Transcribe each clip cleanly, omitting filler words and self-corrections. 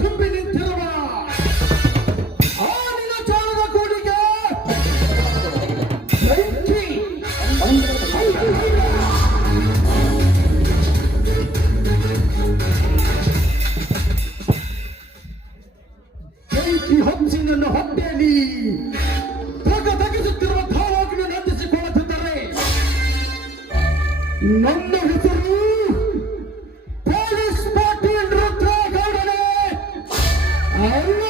ತುಂಬಿ ನಿಂತಿರುವ ಆನಿನ ಚಾಲದ ಕೂಡಿಗೆ ಬೆಂಕಿ ಬೆಂಕಿ ಹಚ್ಚಿ ನನ್ನ ಹೊಟ್ಟೆಯಲ್ಲಿ ತಗಸುತ್ತಿರುವ ಭಾವವನ್ನು ನಂದಿಸಿಕೊಳ್ಳುತ್ತಿದ್ದರೆ ನನ್ನ ಹೆಸರು ಪೊಲೀಸ್ ಪಾಟೀಲ್ ರುದ್ರೇಗೌಡನೇ ಅಲ್ಲ.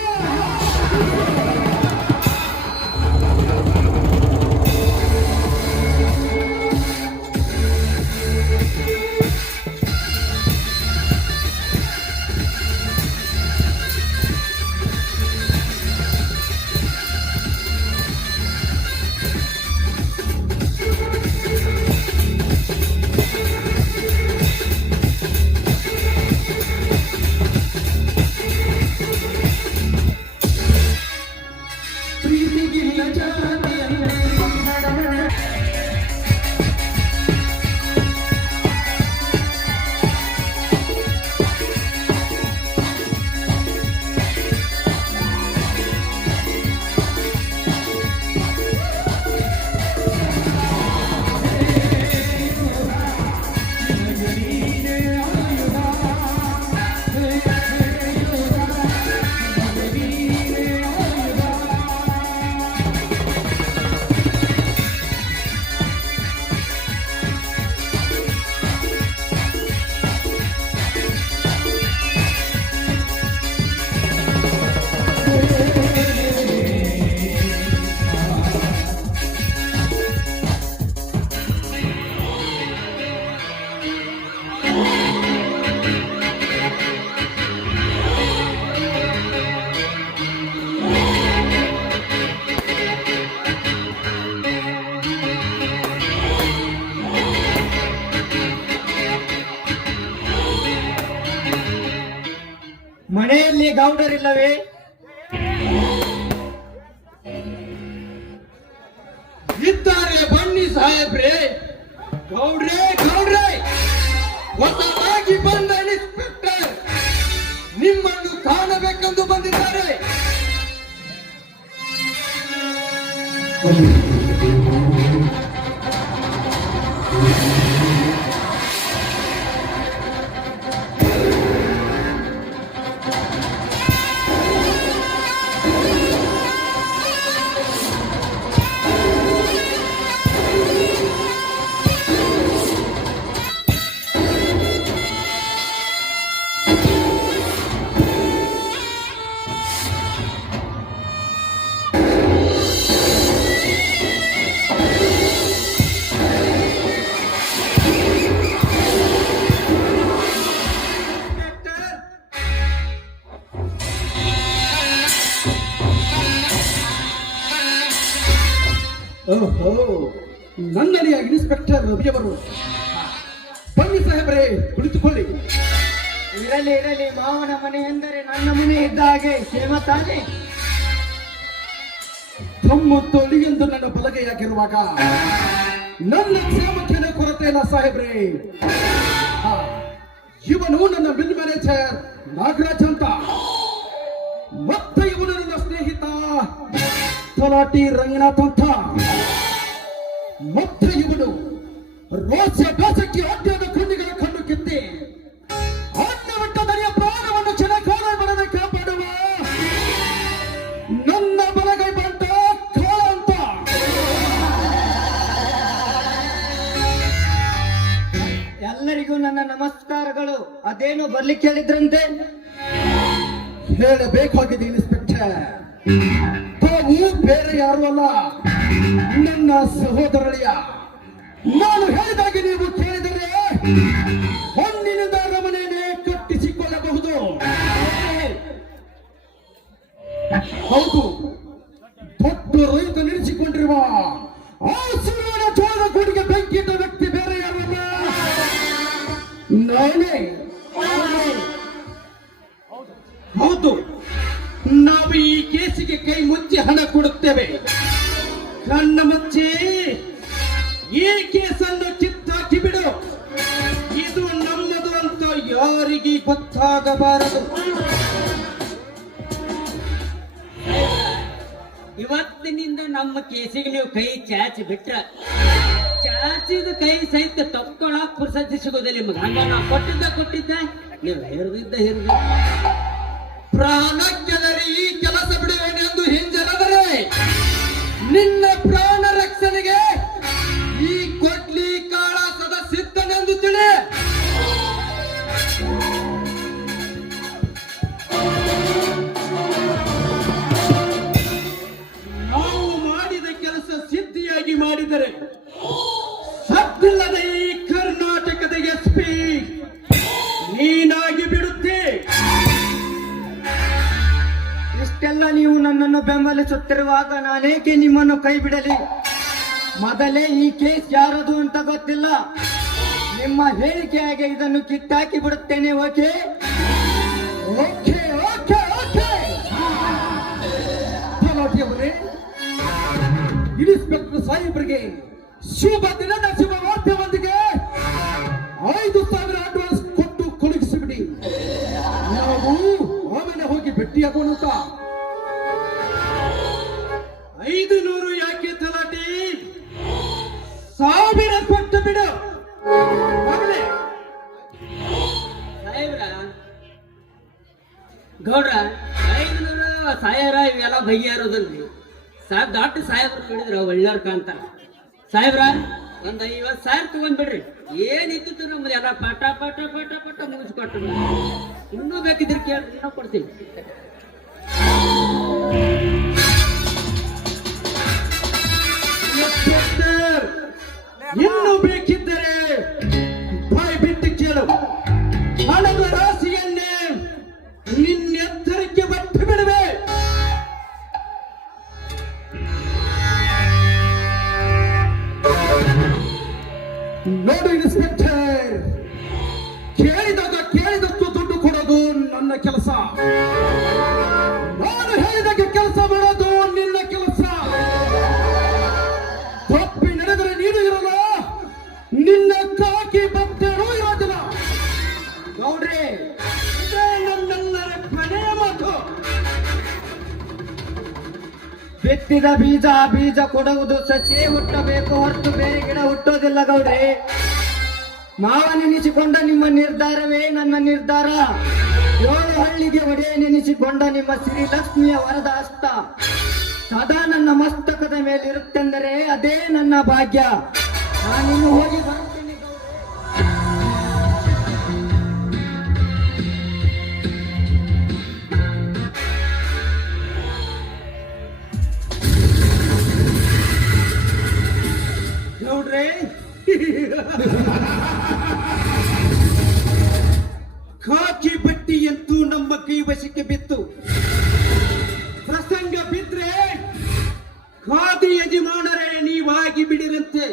ಪ್ರೀತಿಗಿಲ್ಲ ಜಾತಿಯನ್ನೇ ಮನೆಯಲ್ಲಿ ಗೌಡರಿಲ್ಲವೇ? ಇದ್ದಾರೆ ಬನ್ನಿ ಸಾಹೇಬ್ರೆ. ಗೌಡ್ರೆ ಗೌಡ್ರೆ, ಹೊಸದಾಗಿ ಬಂದ ಇನ್ಸ್ಪೆಕ್ಟರ್ ನಿಮ್ಮನ್ನು ಕಾಣಬೇಕೆಂದು ಬಂದಿದ್ದಾರೆ. ಓಹೋ, ನನ್ನನೆಯ ಇನ್ಸ್ಪೆಕ್ಟರ್ ರವಿಯವರು. ಬನ್ನಿ ಸಾಹೇಬ್ರೆ, ಕುಳಿತುಕೊಳ್ಳಿ. ಇರಲಿ ಇರಲಿ, ಮಾವನ ಮನೆ ಎಂದರೆ ನನ್ನ ಮನೆ ಇದ್ದ ಹಾಗೆ ಕ್ಷೇಮ ತಾನೆ. ತಮ್ಮ ತೊಳಿಗೆಂದು ನನ್ನ ಬಲಗೆಯಾಗಿರುವಾಗ ನನ್ನ ಕ್ಷೇಮಕ್ಕೆ ಕೊರತೆ ಇಲ್ಲ ಸಾಹೇಬ್ರೆ. ಇವನು ನನ್ನ ಮಿಲ್ ಮ್ಯಾನೇಜರ್ ನಾಗರಾಜ್ ಅಂತ, ಮತ್ತೆ ಇವನು ನನ್ನ ಸ್ನೇಹಿತ ತಲಾಟಿ ರಂಗನಾಥ್ ಅಂತ, ಮತ್ತೆ ಇವನು ರೋಸ್ಯ ದಾಸಕ್ಕೆ ಅಡ್ಡದ ಕೊಂಡಿಗಳ ಕಣ್ಣು ಕಿತ್ತಿ ಅನ್ನವಿಟ್ಟ ದನಿಯ ಪ್ರಾಣವನ್ನು ಕ್ಷಣಕಾಲ ಬರದೆ ಕಾಪಾಡುವ ನನ್ನ ಬಲಗೈ ಬಂಟ ಕಾಳ ಅಂತ. ಎಲ್ಲರಿಗೂ ನನ್ನ ನಮಸ್ಕಾರಗಳು. ಅದೇನು ಬರ್ಲಿಕ್ಕೆ ಹೇಳಿದ್ರಂತೆ? ಹೇಳಬೇಕಾಗಿದೆ ಇನ್ಸ್ಪೆಕ್ಟರ್, ತಾವು ಬೇರೆ ಯಾರು ಅಲ್ಲ, ನನ್ನ ಸಹೋದರಳಿಯ. ನಾನು ಹೇಳಿದಾಗೆ ನೀವು ಕೇಳಿದರೆ ಹೊನ್ನಿನಿಂದ ಅರಮನೆಯನ್ನೇ ಕಟ್ಟಿಸಿಕೊಳ್ಳಬಹುದು. ಹೌದು, ದೊಡ್ಡ ರೈತ ನಿಲ್ಲಿಸಿಕೊಂಡಿರುವ ಆ ಸುಳ್ಳಿನ ಜೋಳದ ಗೂಡಿಗೆ ಬೆಂಕಿ ಇಟ್ಟ ವ್ಯಕ್ತಿ ಬೇರೆ ಯಾರು ಅಲ್ಲ, ನಾನೇ. ಹೌದು, ನಾವು ಈ ಕೇಸಿಗೆ ಕೈ ಮುಚ್ಚಿ ಹಣ ಕೊಡುತ್ತೇವೆ. ಕಣ್ಣ ಮುಚ್ಚಿ ಈ ಕೇಸನ್ನು ಕಿತ್ತಾಕಿ ಬಿಡು. ಇದು ನಮ್ಮದು ಅಂತ ಯಾರಿಗೆ ಗೊತ್ತಾಗಬಾರದು. ನಮ್ಮ ಕೇಸಿಗೆ ನೀವು ಕೈ ಚಾಚಿ ಬಿಟ್ರ ಚಾಚಿದ ಕೈ ಸಹಿತ ತಕ್ಕೊಳಕ್ ಪುರ್ಸತಿ ಸಿಗೋದಿಲ್ಲ ನಿಮ್ಗೆ. ಹಂಗ ನಾ ಕೊಟ್ಟಿದ್ದ ನೀವು ಹಿರಿದಿದ್ದ ಪ್ರಾಣಕ್ಕೆದರಿ ಈ ಕೆಲಸ ಬಿಡುವೇನೆಂದು ಹಿಂಜರದರೆ ನಿನ್ನ ಪ್ರಾಣ ರಕ್ಷಣೆಗೆ ಈ ಕೊಡ್ಲಿ ಕಾಳ ಸದಾ ಸಿದ್ಧನೆಂದು ತಿಳಿ. ನಾವು ಮಾಡಿದ ಕೆಲಸ ಸಿದ್ಧಿಯಾಗಿ ಮಾಡಿದರೆ ಸದ್ದಿಲ್ಲದ ಈ ಕರ್ನಾಟಕದ SP ನೀನಾಗಿ ಬಿಡುತ್ತೆ. ಇಷ್ಟೆಲ್ಲ ನೀವು ನನ್ನನ್ನು ಬೆಂಬಲಿಸುತ್ತಿರುವಾಗ ನಾನೇಕೆ ನಿಮ್ಮನ್ನು ಕೈ ಬಿಡಲಿ? ಮೊದಲೇ ಈ ಕೇಸ್ ಯಾರದು ಅಂತ ಗೊತ್ತಿಲ್ಲ. ನಿಮ್ಮ ಹೇಳಿಕೆಯಾಗೆ ಇದನ್ನು ಕಿತ್ತಾಕಿ ಬಿಡುತ್ತೇನೆ. ಓಕೆ ಓಕೆ ಓಕೆ ಓಕೆ ತಲಾಟಿಯವರೇ, ಇನ್ಸ್ಪೆಕ್ಟರ್ ಸಾಹೇಬ್ರಿಗೆ ಶುಭ ದಿನದ ಶುಭ ವಾರ್ತೆಯೊಂದಿಗೆ 5,000 ಅಡ್ವಾನ್ಸ್ ಕೊಟ್ಟು ಕಳುಹಿಸಿಬಿಡಿ. ನಾವು ಆಮೇಲೆ ಹೋಗಿ ಭೇಟಿಯಾಗೋಣ ಅಂತ. 500 ಯಾಕೆ ತಲಾಟಿ? 1000 ಕೊಟ್ಟು ಬಿಡು. ಆಗಲೇ ಸಾಹೇಬ್ರ ಗೌಡ್ರ 500 ಸಾಹೇಬ್ರ ಇವೆಲ್ಲ ಬಗೆಹರೋದಿಲ್ರಿ. ದೊಡ್ಡ ಸಾಹೇಬ್ರು ನೋಡಿದ್ರ ಒಳ್ಳೆಯವ್ರ ಕಾಂತಾರ. ಸಾಹೇಬ್ರ ಒಂದ್ 50,000 ತಗೊಂಡ್ಬಿಡ್ರಿ. ಏನಿತ್ತು ನಮ್ದು ಎಲ್ಲ ಪಟ ಪಟ ಪಟ ಪಟ ಮುಗಿಸ್ಕೊಟ್ಟ. ಇನ್ನೂ ಬೇಕಿದ್ರೆ ಕೇಳಿ ಇನ್ನೂ ಕೊಡ್ತೀನಿ. ಇನ್ನು ಬೇಕಿದ್ದರೆ ಬಾಯಿ ಬಿಟ್ಟು ಕೇಳು. ಹಣದ ರಾಶಿಯನ್ನೇ ನಿನ್ನೆತ್ತರಕ್ಕೆ ಬಟ್ಟು ಬಿಡುವೆ. ನೋಡು ಇನ್ಸ್ಪೆಕ್ಟರ್, ಕೇಳಿದಷ್ಟು ದುಡ್ಡು ಕೊಡೋದು ನನ್ನ ಕೆಲಸ. ನಾನು ಹೇಳಿದಾಗ ಕೆಲಸ ಮಾಡೋದು ನಿನ್ನ ಕೆಲಸ. ತಪ್ಪಿ ನಡೆದರೆ ನೀನು ಇರಲ್ಲ, ನಿನ್ನ ಕಾಕಿ ಬಟ್ಟೆನೂ ಇರೋದಿಲ್ಲ. ಗೌಡ್ರೆ, ಇದೇ ನನ್ನೆಲ್ಲರ ಕೊನೆಯ ಮಾತು. ಬಿತ್ತಿದ ಬೀಜ ಕೊಡುವುದು ಸಸಿ ಹುಟ್ಟಬೇಕು ಹೊರತು ಬೇರೆ ಗಿಡ ಹುಟ್ಟೋದಿಲ್ಲ. ಗೌಡ್ರೆ, ಮಾವ ನೆನೆಸಿಕೊಂಡ ನಿಮ್ಮ ನಿರ್ಧಾರವೇ ನನ್ನ ನಿರ್ಧಾರ. 7 ಹಳ್ಳಿಗೆ ಒಡೆಯ ನೆನೆಸಿಕೊಂಡ ನಿಮ್ಮ ಶ್ರೀ ಲಕ್ಷ್ಮಿಯ ವರದ ಹಸ್ತ ಸದಾ ನನ್ನ ಮಸ್ತಕದ ಮೇಲಿರುತ್ತೆಂದರೆ ಅದೇ ನನ್ನ ಭಾಗ್ಯ. ನಾನಿನ್ನು ಹೋಗಿ ಬರುತ್ತೇನೆ ಗೌಡ್ರೆ. ನೋಡ್ರೆ, ಖಾಕಿ ಬಟ್ಟಿಯಂತೂ ನಮ್ಮ ಕೈ ವಶಕ್ಕೆ ಬಿತ್ತು. ಪ್ರಸಂಗ ಬಿದ್ರೆ ಖಾದಿ ಯಜಮಾನರೇ ನೀವಾಗಿ ಬಿಡಿರಂತೆ.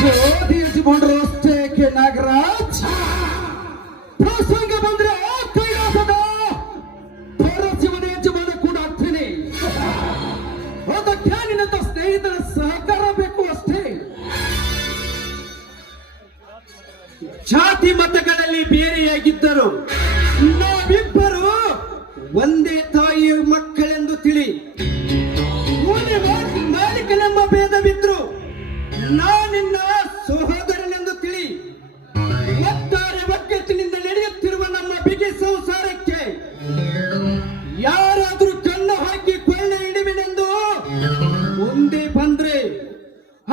ಖಾದಿ ಯಜಮಾನರು ಅಷ್ಟೇ ಕೆ ನಾಗರಾಜ್. ಪ್ರಸಂಗ ಬಂದ್ರೆ ಆ ಕೈಲಾಸದ ಪರಶಿವನ ಯಜಮಾನ ಕೂಡ ಆಗ್ತೇನೆ. ಅದಕ್ಕೆ ನಿನ್ನಂತ ಸ್ನೇಹಿತರ ಸಹಕಾರ ಬೇಕು ಅಷ್ಟೇ. ಜಾತಿ ಮತಗಳಲ್ಲಿ ಬೇರೆಯಾಗಿದ್ದರು ನಾವಿಬ್ಬರು ಒಂದೇ ತಾಯಿಯ ಮಕ್ಕಳೆಂದು ತಿಳಿ. ಮಾಲೀಕನೆಂಬ ಭೇದವಿದ್ರು ನಾನಿನ್ನ ಸಹೋದರನೆಂದು ತಿಳಿ. ಒಟ್ಟಾರೆ ಒಗ್ಗಟ್ಟಿನಿಂದ ನಡೆಯುತ್ತಿರುವ ನಮ್ಮ ಬಿಗಿ ಸಂಸಾರಕ್ಕೆ ಯಾರಾದ್ರೂ ಕಣ್ಣು ಹಾಕಿ ಕೊಳ್ಳೆ ಹಿಡಿವಿನೆಂದು ಮುಂದೆ ಬಂದ್ರೆ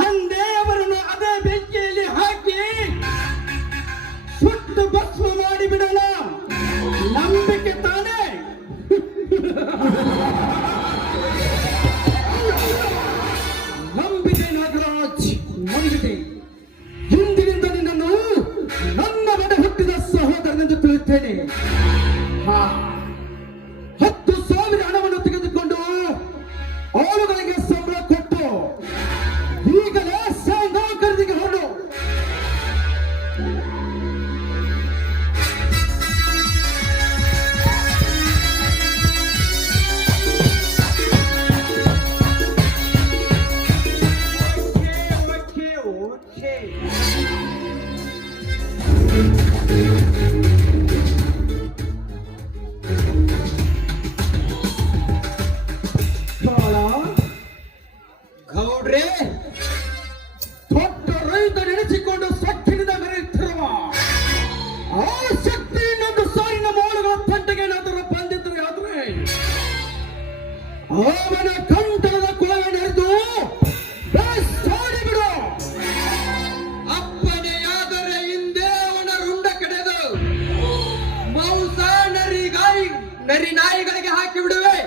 ಅಂದೇ ಅವರನ್ನು ಅದೇ ಬೆಂಕಿಯಲ್ಲಿ ಹಾಕಿ ಸುಟ್ಟು ಭಸ್ಮ ಮಾಡಿಬಿಡೋಣ. ನಂಬಿಕೆ ತಾನೇ? ನಂಬಿದೆ ನಾಗರಾಜ್, ನಂಬಿದೆ. ಹಿಂದಿನಿಂದ ನಿನ್ನನ್ನು ನನ್ನ ಮನೆ ಹುಟ್ಟಿದ ಸಹೋದರನೆಂದು ತಿಳಿಯುತ್ತೇನೆ. 10,000 ಹಣವನ್ನು ತೆಗೆದುಕೊಂಡು ಅವರುಗಳಿಗೆ ಸಂಬಳ ಕೊಟ್ಟು ಈಗಲೇ ಸಾಂಗೋ ಖರೀದಿಗೆ ಹೊರಡು. ಅವನ ಕಂಠದ ಕೊಳವೆ ನೆರೆದು ಬಿಡು. ಅಪ್ಪನೆಯಾದರೆ ಹಿಂದೆ ಅವನ ರುಂಡ ಕಡೆದು ಮಾಂಸ ನರಿ ನಾಯಿಗಳಿಗೆ ಹಾಕಿ ಬಿಡುವೆ.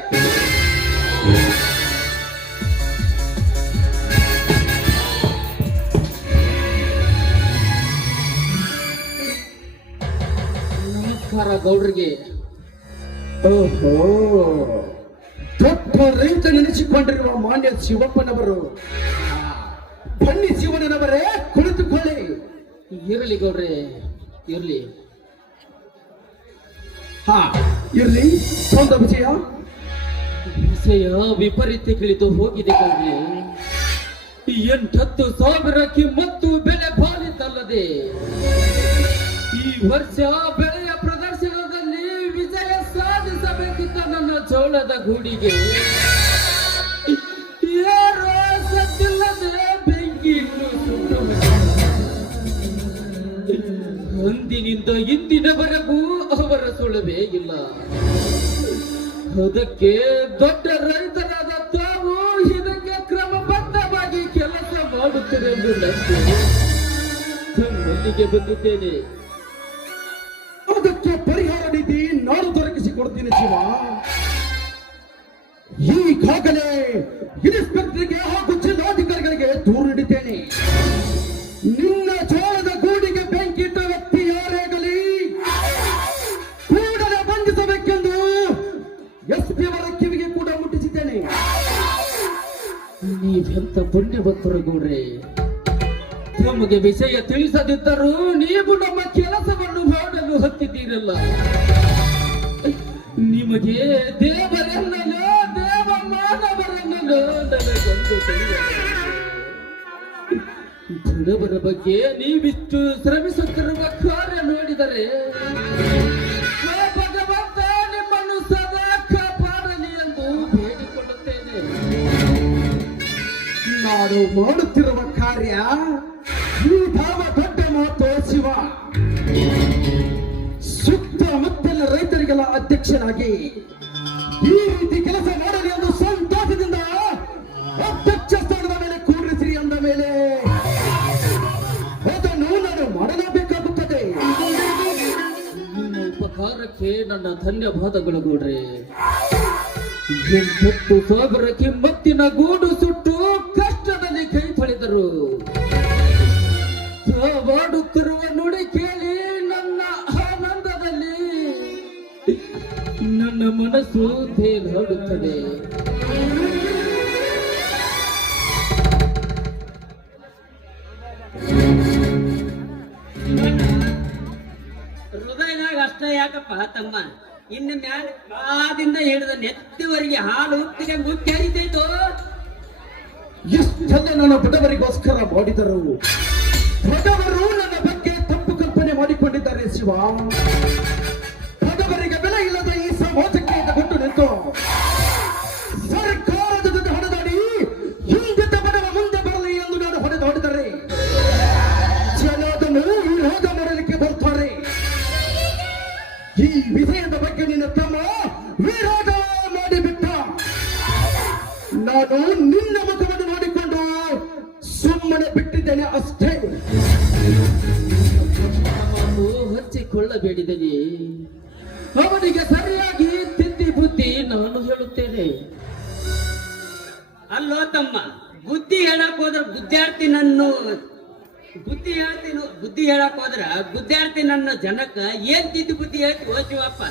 ನಮಸ್ಕಾರ ಗೌಡ್ರಿಗೆ. ಓಹೋ, ದೊಡ್ಡ ರೈತ ನೆನೆಸಿಕೊಂಡಿರುವ ಮಾನ್ಯ ಶಿವಪ್ಪನವರು. ಬನ್ನಿ ಶಿವನವರೇ, ಕುಳಿತುಕೊಳ್ಳಿ. ಇರಲಿ ಗೌಡ್ರೆ, ಇರ್ಲಿ. ಹಾ, ಇರ್ಲಿ. ಸೌಂದ ವಿಜಯ, ವಿಷಯ ವಿಪರೀತ ತಿಳಿದು ಹೋಗಿದೆ ಗೌಡ್ರೆ. 8,000 ಕಿಮ್ಮತ್ತು ಬೆಲೆ ಬಾಲಿತಲ್ಲದೆ ಈ ವರ್ಷ ಬೆಳೆಯ ಪ್ರದರ್ಶನದಲ್ಲಿ ವಿಜಯ ಸಾಧಿಸಬೇಕಿದ್ದ ನನ್ನ ಜೋಳದ ಗೂಡಿಗೆ ಯಾರೋ ಸದ್ದಿಲ್ಲದೆ ಬೆಂಕಿ ಸುಟ್ಟು ಅಂದಿನಿಂದ ಇಂದಿನವರೆಗೂ ಅವರ ಸುಳುವೇ ಇಲ್ಲ. ಅದಕ್ಕೆ ದೊಡ್ಡ ರೈತರಾದ ತಾವು ಇದಕ್ಕೆ ಕ್ರಮಬದ್ಧವಾಗಿ ಕೆಲಸ ಮಾಡುತ್ತಿರೆಂದು ತಮ್ಮಲ್ಲಿಗೆ ಬಂದಿದ್ದೇನೆ. ಅದಕ್ಕೆ ಪರಿಹಾರ ನೀತಿ ನಾನು ದೊರಕಿಸಿಕೊಡ್ತೀನಿ ಶಿವ. ಈಗಾಗಲೇ ಇನ್ಸ್ಪೆಕ್ಟರ್ಗೆ ಹಾಗೂ ಜಿಲ್ಲಾಧಿಕಾರಿಗಳಿಗೆ ದೂರು ನೀಡಿದ್ದೇನೆ. ನಿನ್ನ ಜೋಳದ ಗೂಡಿಗೆ ಬೆಂಕಿ ಇಟ್ಟ ವ್ಯಕ್ತಿ ಯಾರಾಗಲಿ ಕೂಡಲೇ ಬಂಧಿಸಬೇಕೆಂದು SP ಅವರ ಕಿವಿಗೆ ಕೂಡ ಮುಟ್ಟಿಸಿದ್ದೇನೆ. ನೀವೆಂತ ಪುಣ್ಯಭಕ್ತರು ಗೌಡ್ರೆ. ನಮಗೆ ವಿಷಯ ತಿಳಿಸದಿದ್ದರೂ ನೀವು ನಮ್ಮ ಕೆಲಸವನ್ನು ಮಾಡಲು ಹತ್ತಿದ್ದೀರಲ್ಲ. ನಿಮಗೆ ದೇವರೆನ್ನಲೋ ದೇವ ಮಾನವರೆನ್ನಲೋ ನನಗೊಂದು ಬಡವರ ಬಗ್ಗೆ ನೀವಿಷ್ಟು ಶ್ರಮಿಸುತ್ತಿರುವ ಕಾರ್ಯ ನೋಡಿದರೆ ಭಗವಂತ ನಿಮ್ಮನ್ನು ಸದಾ ಕಾಪಾಡಲಿ ಎಂದು ಬೇಡಿಕೊಳ್ಳುತ್ತೇನೆ. ನಾನು ಮಾಡುತ್ತಿರುವ ಕಾರ್ಯ ಈ ಭಾವ ದೊಡ್ಡ ಮಾತು ಶಿವ. ಸುತ್ತಮುತ್ತಲ ರೈತರಿಗೆಲ್ಲ ಅಧ್ಯಕ್ಷನಾಗಿ ಈ ರೀತಿ ಕೆಲಸ ಮಾಡಲಿ ಎಂದು ಸಂತೋಷದಿಂದ ಅಧ್ಯಕ್ಷ ಸ್ಥಾನದ ಮೇಲೆ ಕೂರಿಸಿರಿ ಅಂದ ಮೇಲೆ ಅದನ್ನು ನಾನು ಮಾಡಲೇಬೇಕಾಗುತ್ತದೆ. ನಿಮ್ಮ ಉಪಕಾರಕ್ಕೆ ನನ್ನ ಧನ್ಯವಾದಗಳು ಗೌಡ್ರೆ. 8,000 ಕಿಮ್ಮತ್ತಿನ ಗೂಡು ಸುಟ್ಟು ಕಷ್ಟದಲ್ಲಿ ಕೈ ತೊಳೆದರು. ಮಾಡುತ್ತಿರುವ ನುಡಿ ಕೇಳಿ ನನ್ನ ಆನಂದದಲ್ಲಿ ನನ್ನ ಮನಸ್ಸು ತೇಲಾಡುತ್ತದೆ. ಹೃದಯದಾಗ ಅಷ್ಟ ಯಾಕಪ್ಪ ತಮ್ಮ, ಇನ್ನು ಮ್ಯಾಲ ಆದಿಂದ ಹಿಡಿದ ನೆತ್ತಿವರೆಗೆ ಹಾಲು ಉಪ್ಪಿಗೆ ಮುಖ್ಯ ಹರಿತೈತೋ. ಇಷ್ಟೆಲ್ಲ ನನ್ನ ಬಡವರಿಗೋಸ್ಕರ ಮಾಡಿದರು. ಬಡವರು ನನ್ನ ಬಗ್ಗೆ ತಪ್ಪು ಕಲ್ಪನೆ ಮಾಡಿಕೊಂಡಿದ್ದಾರೆ ಶಿವ. ಬಡವರಿಗೆ ಬೆಲೆ ಇಲ್ಲದ ಈ ಸಮಾಜಕ್ಕೆ ಗುಟ್ಟು ನಿಂತು ಸರ್ಕಾರದ ಜೊತೆ ಹೊಡೆದಾಡಿ ಹಿಂದಿದ್ದ ಬಡವ ಮುಂದೆ ಬರಲಿ ಎಂದು ನಾನು ಹೊಡೆದಾಡಿದರೆ ಜನ ಅದನ್ನು ವಿರೋಧ ಮಾಡಲಿಕ್ಕೆ ಬರ್ತಾರೆ. ಈ ವಿಷಯದ ಬಗ್ಗೆ ನಿನ್ನ ತಮ್ಮ ವಿರೋಧ ಮಾಡಿಬಿಟ್ಟ. ನಾನು ನಿನ್ನ ಮುಖವನ್ನು ನೋಡಿಕೊಂಡು ಸುಮ್ಮನೆ ಬಿಟ್ಟಿದ್ದೇನೆ ಅಷ್ಟೇ. ಮಾತು ಹಚ್ಚಿಕೊಳ್ಳಬೇಡಿದನಿ. ಅವನಿಗೆ ಸರಿಯಾಗಿ ತಿದ್ದಿ ಬುದ್ಧಿ ನಾನು ಹೇಳುತ್ತೇನೆ. ಅಲ್ಲೋ ತಮ್ಮ, ಬುದ್ಧಿ ಹೇಳಕ್ ಹೋದ್ರ ಬುದ್ಧಾರ್ಥಿ ನನ್ನ ಜನಕ್ಕ ಏನ್ ತಿದ್ದಿ ಬುದ್ಧಿ ಹೇಳ್ತೀವೋ ಶಿವಪ್ಪ.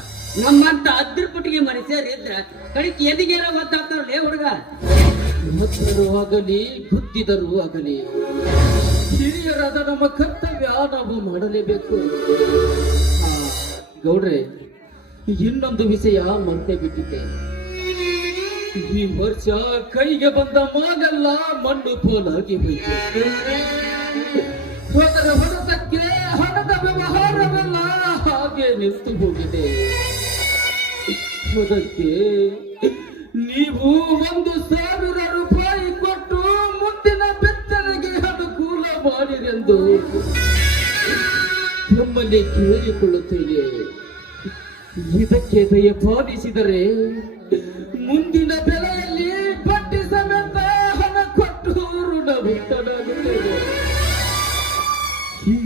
ನಮ್ಮಂತ ಅದ್ರಪುಟ್ಟಿಗೆ ಮನುಷ್ಯರಿದ್ರ ಕಡಿಕೆ ಎದಿಗೇನ ಗೊತ್ತಾಗ್ತಾರಲ್ಲೇ ಹುಡುಗ. ಭಕ್ತರು ಆಗಲಿ ಬುದ್ಧಿದರು ಆಗಲಿ ಹಿರಿಯರಾದ ನಮ್ಮ ಕರ್ತವ್ಯ ನಾವು ಮಾಡಲೇಬೇಕು. ಗೌಡ್ರೆ, ಇನ್ನೊಂದು ವಿಷಯ ಮರೆತೇ ಬಿಟ್ಟಿದ್ದೆ. ಈ ವರ್ಷ ಕೈಗೆ ಬಂದ ಮಾಲೆಲ್ಲ ಮಣ್ಣು ಪೋಲಾಗಿ ಹೋಯಿತು. ಅದರ ಹೊರತಕ್ಕೆ ಹಣದ ವ್ಯವಹಾರವೆಲ್ಲ ಹಾಗೆ ನಿಂತು ಹೋಗಿದೆ. ಅದಕ್ಕೆ ನೀವು 1,000 ರೂಪಾಯಿ ಕೊಟ್ಟು ಮುಂದಿನ ಬಿತ್ತನೆಗೆ ಅನುಕೂಲ ಮಾಡಿರೆಂದು ನಮ್ಮಲ್ಲಿ ಕೇಳಿಕೊಳ್ಳುತ್ತೇನೆ. ಇದಕ್ಕೆ ದಯಪಾಲಿಸಿದರೆ ಮುಂದಿನ ಬೆಳೆಯಲ್ಲಿ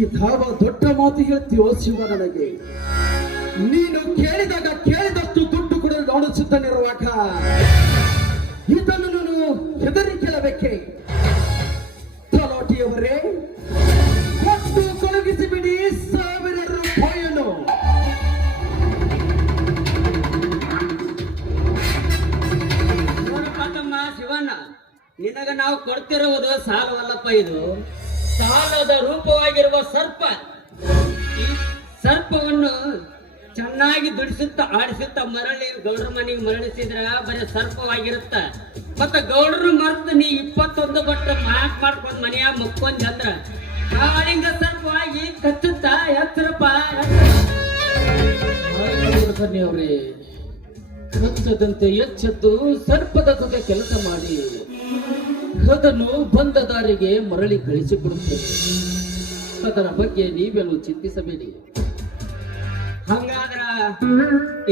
ಇದಾವ ದೊಡ್ಡ ಮಾತು ಹೇಳ್ತೀವೋ ಶಿವ ನನಗೆ. ನೀನು ಕೇಳಿದಷ್ಟು ದುಡ್ಡು ಕೊಡಲು ನಾನು ಸಿದ್ಧನಿರುವಾಗ ಇದನ್ನು ನಾನು ಹೆದರಿ ಕೇಳಬೇಕೆ? ತಲಾಟಿಯವರೇ, ಕೊಟ್ಟು ಕಳುಹಿಸಿ ಬಿಡಿ 1000 ರೂಪಾಯಿಯನ್ನು. ನೋಡಪ್ಪ ತಮ್ಮ ಶಿವಣ್ಣ, ನಿನಗ ನಾವು ಕೊಡ್ತಿರುವುದು ಸಾಲವಲ್ಲಪ್ಪ, ಇದು ಸಾಲದ ರೂಪವಾಗಿರುವ ಸರ್ಪ. ಈ ಸರ್ಪವನ್ನು ಚೆನ್ನಾಗಿ ದುಡಿಸುತ್ತ ಆಡಿಸುತ್ತ ಮರಳಿ ಗೌಡ್ರ ಮನೆಗೆ ಮರಳಿಸಿದ್ರ ಬರೀ ಸರ್ಪವಾಗಿರುತ್ತ. ಮತ್ತ ಗೌಡ್ರು ಮರ್ತ ನೀ 21 ಬಟ್ಟ ಮಾಡ್ಕೊಂಡ್ ಮನೆಯಾಗ ಮುಕ್ಕೊಂಡ್ ಅಂದ್ರ ಕಾಳಿಂಗ ಸರ್ಪವಾಗಿ ಕಚ್ಚುತ್ತ. ಎತ್ತರಪ್ಪ ಅವರೇ, ಕಚ್ಚದಂತೆ ಎಚ್ಚೆದ್ದು ಸರ್ಪದ ಜೊತೆ ಕೆಲಸ ಮಾಡಿ ಅದನ್ನು ಬಂದ ದಾರಿಗೆ ಮರಳಿ ಕಳಿಸಿಕೊಡುತ್ತೇವೆ. ಅದರ ಬಗ್ಗೆ ನೀವೇನು ಚಿಂತಿಸಬೇಡಿ. ಹಂಗಾದ್ರ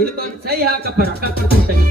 ಇದಕ್ಕೊಂದ್ ಸಹಿ ಹಾಕಪ್ಪ, ರೊಕ್ಕ ಕೊಡ್ತೀನಿ.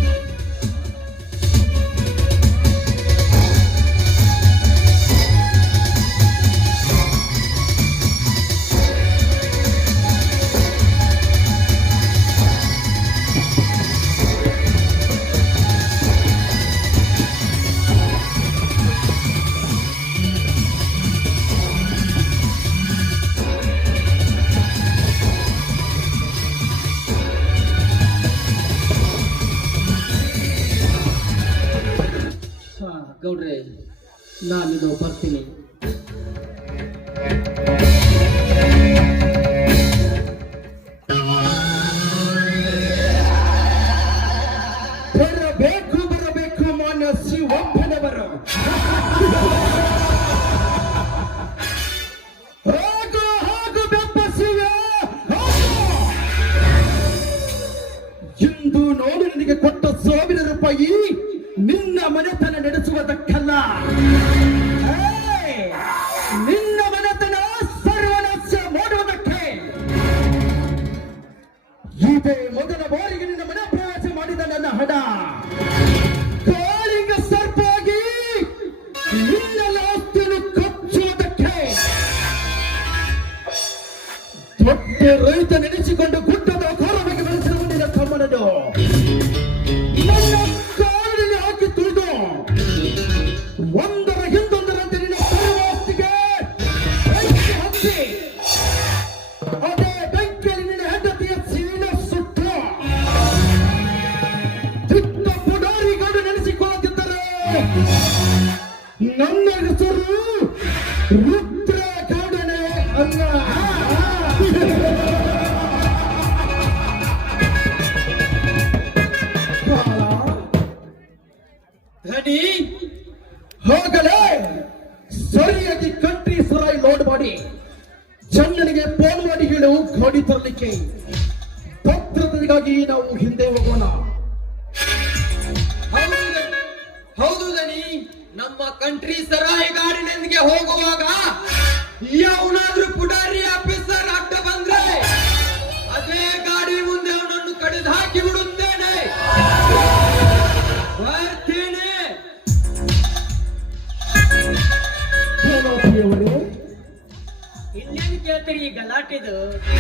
ಗೌಡ್ರೆ, ನಾನಿದು ಬರ್ತೀನಿ. ಬರಬೇಕು ಮಾನ್ಯ ಶಿವಪ್ಪನವರು. ಹೋಗು ಬೆಪ್ಪ ಶಿವ, ಇಂದು ನೋಡು ನಿನಗೆ ಕೊಟ್ಟ 1000 ರೂಪಾಯಿ ನಿನ್ನ ಮನೆತನ ನಡೆಸುವುದಕ್ಕಲ್ಲ, ನಿನ್ನ ಮನೆತನ ಸರ್ವನಾಶ ಮಾಡುವುದಕ್ಕೆ. ಇದೇ ಮೊದಲ ಬಾರಿಗೆ ನಿನ್ನ ಮನೆ ಪ್ರವೇಶ ಮಾಡಿದ ನನ್ನ ಹಣ ಕಾಳಿಂಗ ಸರ್ಪಾಗಿ ನಿನ್ನ ಆಸ್ತಿಯನ್ನು ಕಚ್ಚುವುದಕ್ಕೆ. ದೊಡ್ಡ ರೈತ ನೆನೆಸಿಕೊಂಡು ಗುಡ್ಡದ ಘೋರವಾಗಿ ಬೆಳೆಸಿಕೊಂಡಿದ್ದ ತಮ್ಮನನ್ನು ನನ್ನ ಕಾಲಿನಲ್ಲಿ ಹಾಕಿ ತುಳಿದು ಒಂದರ ಹಿಂದೊಂದರಂತೆ ನಿನ್ನ ಸರ್ವಾಸ್ತಿಗೆ ಬೆಂಕಿ ಹಚ್ಚಿ ಅದೇ ಬೆಂಕಿಯಲ್ಲಿ ನಿನ್ನ ಹೆಂಡತಿಯ ಸೀನ ಸುಟ್ಟು ಚಿತ್ತ ಪುಡಾರಿಗಳು ನೆನೆಸಿಕೊಳ್ಳುತ್ತಿದ್ದರೆ ನನ್ನ ಹೆಸರು ರುದ್ರ ಗೌಡನೇ ಅಲ್ಲ. ಧನಿ, ಹೋಗಲೇ ಸರಿಯಾಗಿ ಕಂಟ್ರಿ ಸರಾಯಿ ಲೋಡ್ ಮಾಡಿ ಚನ್ನನಿಗೆ ಫೋನ್ ಮಾಡಿ ಹೇಳು ಗಾಡಿ ತರಲಿಕ್ಕೆ. ಭದ್ರತೆಗಾಗಿ ನಾವು ಹಿಂದೆ ಹೋಗೋಣ. ಹೌದು ದನಿ, ನಮ್ಮ ಕಂಟ್ರಿ ಸರಾಯಿ ಗಾಡಿನೊಂದಿಗೆ ಹೋಗುವಾಗ ಯಾವನಾದ್ರೂ ಪುಡಾರಿ ಆಫೀಸರ್ ಅಡ್ಡ ಬಂದ್ರೆ ಅದೇ ಗಾಡಿ ಮುಂದೆ ಅವನನ್ನು ಕಡಿದು ಹಾಕಿ ಬಿಡುತ್ತೇನೆ. ಬರ್ತೀನಿ. ತಲಾಟಿಯವರೇ, ಇನ್ನೇನು ಕೇಳ್ತೀರಿ ಈ ಗಲಾಟಿದು?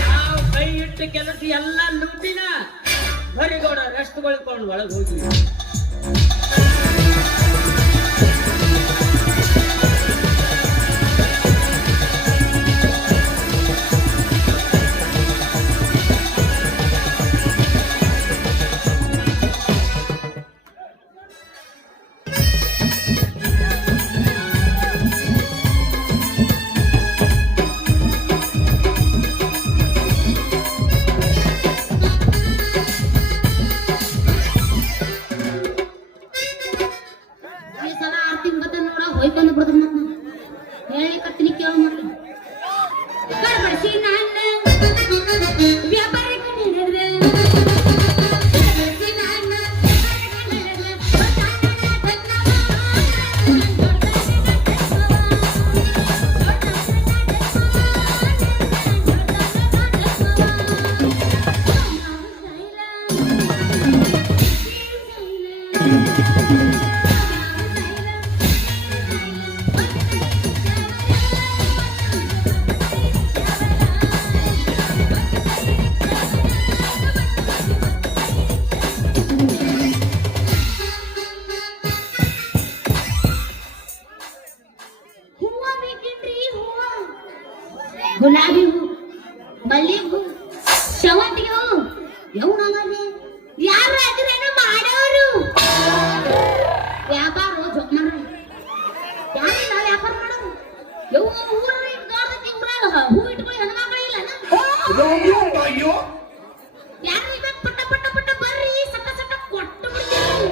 ನಾವು ಕೈ ಇಟ್ಟು ಕೆಲಸ ಎಲ್ಲ ಲೂಟಿನ. ಬರೀ ಗೌಡ ರೆಸ್ಟ್ ಕೊಳ್ಕೊಂಡು ಒಳಗೆ ಹೋಗಿ. ಗುಲಾಬಿ ಹೂ ಮಲ್ಲಿಗೆ ಹೂ ಶವಂತಿಗೆ ಹೂ ಯವು ನಮ್ಮಲ್ಲಿ ಯಾರು ಅದ್ರೇನ ಮಾಡೋರು ವ್ಯಾಪಾರ ಜೊಕ್ ಮಾಡ್ರಿ ಯಾರಿಲ್ಲ ವ್ಯಾಪಾರ ಮಾಡೋರು ಯವು ಊರಲ್ಲಿ ದೊಡ್ಡದಕ್ಕೆ ಊರಾಗ ಹೂ ಇಟ್ಕೊಳ್ಳಿ ಹೆಣ್ಮಕ್ಳು ಇಲ್ಲ ಯಾರು ಇವಾಗ ಪಟ್ಟ ಪಟ್ಟ ಪಟ್ಟ ಬರ್ರಿ ಸಟ್ಟ ಸಟ್ಟ ಕೊಟ್ಟು ಬಿಡ್ತೀವಿ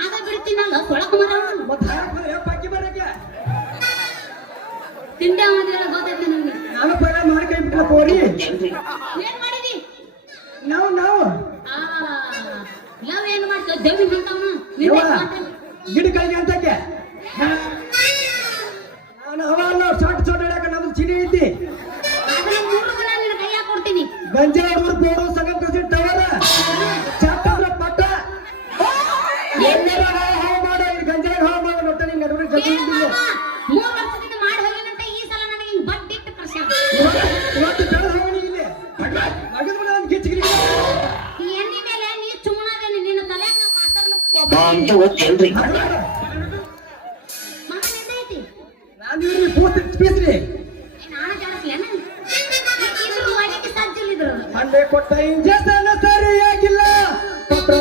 ಆಗ ಬಿಡ್ತೀನಲ್ಲ ಸೊಳಕ ಮರ ಮತ್ತೆ ಹಾಕ್ ಬಂದ್ರೆ ಪಕ್ಕಿ ಬರಕ್ಕೆ ತಿಂಡೆ ಅವನಿಗೆಲ್ಲ ಗೊತ್ತೈತೆ ನಂಗೆ ನಾನು ಪೈಲ ಮಾಡಿ ಕೈ ಬಿಟ್ಲ ಪೋರಿ ಏನ್ ಮಾಡಿದಿ ನಾವು ಲವ್ ಏನ್ ಮಾಡ್ತೀವಿ ದೇವಿ ಅಂತವನು ಗಿಡ ಕೈಗೆ ಅಂತಕ್ಕೆ ನಾನು ಅವ ಸೊಟ್ಟ ಸೊಟ್ಟ ಹಿಡಕ ನಮ್ದು ಚಿನಿ ಐತಿ ಅದನ್ನ 3 ದಿನ ನಿನ್ನ ಕೈಯಾಗ ಕೊಡ್ತೀನಿ ಗಂಜೆ ಹೊಡೆದ್ರು ಪೋಡು ಸಗನ್ ಕಸಿ ಟವರ ಚಟ್ಟದ್ರ ಪಟ್ಟ ಎಲ್ಲರ ಹಾವು ಮಾಡೋ ಇಲ್ಲಿ ಗಂಜೆ ಹಾವು ಮಾಡೋ ಒಟ್ಟ ನಿನ್ನ ನಡುವೆ ಗತಿ ಇಲ್ಲ 3 ವರ್ಷದಿಂದ ಮಾಡಿ ಹೋಗಿನಂತ ಈ ಸಲ ನನಗೆ ಹಿಂಗ್ ಬಡ್ಡಿ ಇಟ್ಟು ಕರ್ಸ್ಯಾರ ಇವತ್ತು ಬೆಳೆದ ಹೋಗಣಿ ಇಲ್ಲಿ ಅಗದ ಬಿಡ ನಾನು ಗಿಚ್ಚಿಗಿರಿ ಈ ಎಣ್ಣೆ ಮೇಲೆ ನೀ ಚುಮ್ಮನಾದೇನಿ ನಿನ್ನ ತಲೆಯಾಗ ಮಾಮ ನಿಂದೈತಿ ನಾನು ಇವ್ರಿಗೆ ಪೂರ್ತಿ ಪೀಸ್ರಿ ನಾನು ಜಾಡಿಸ್ಲೇನ ಇದ್ರು ಒಳಗೆ ಸಜ್ಜಲಿದ್ರು ಮಂಡೆ ಕೊಟ್ಟ ಇಂಜೆಕ್ಷನ್ ಸರಿಯಾಗಿಲ್ಲ ಪತ್ರ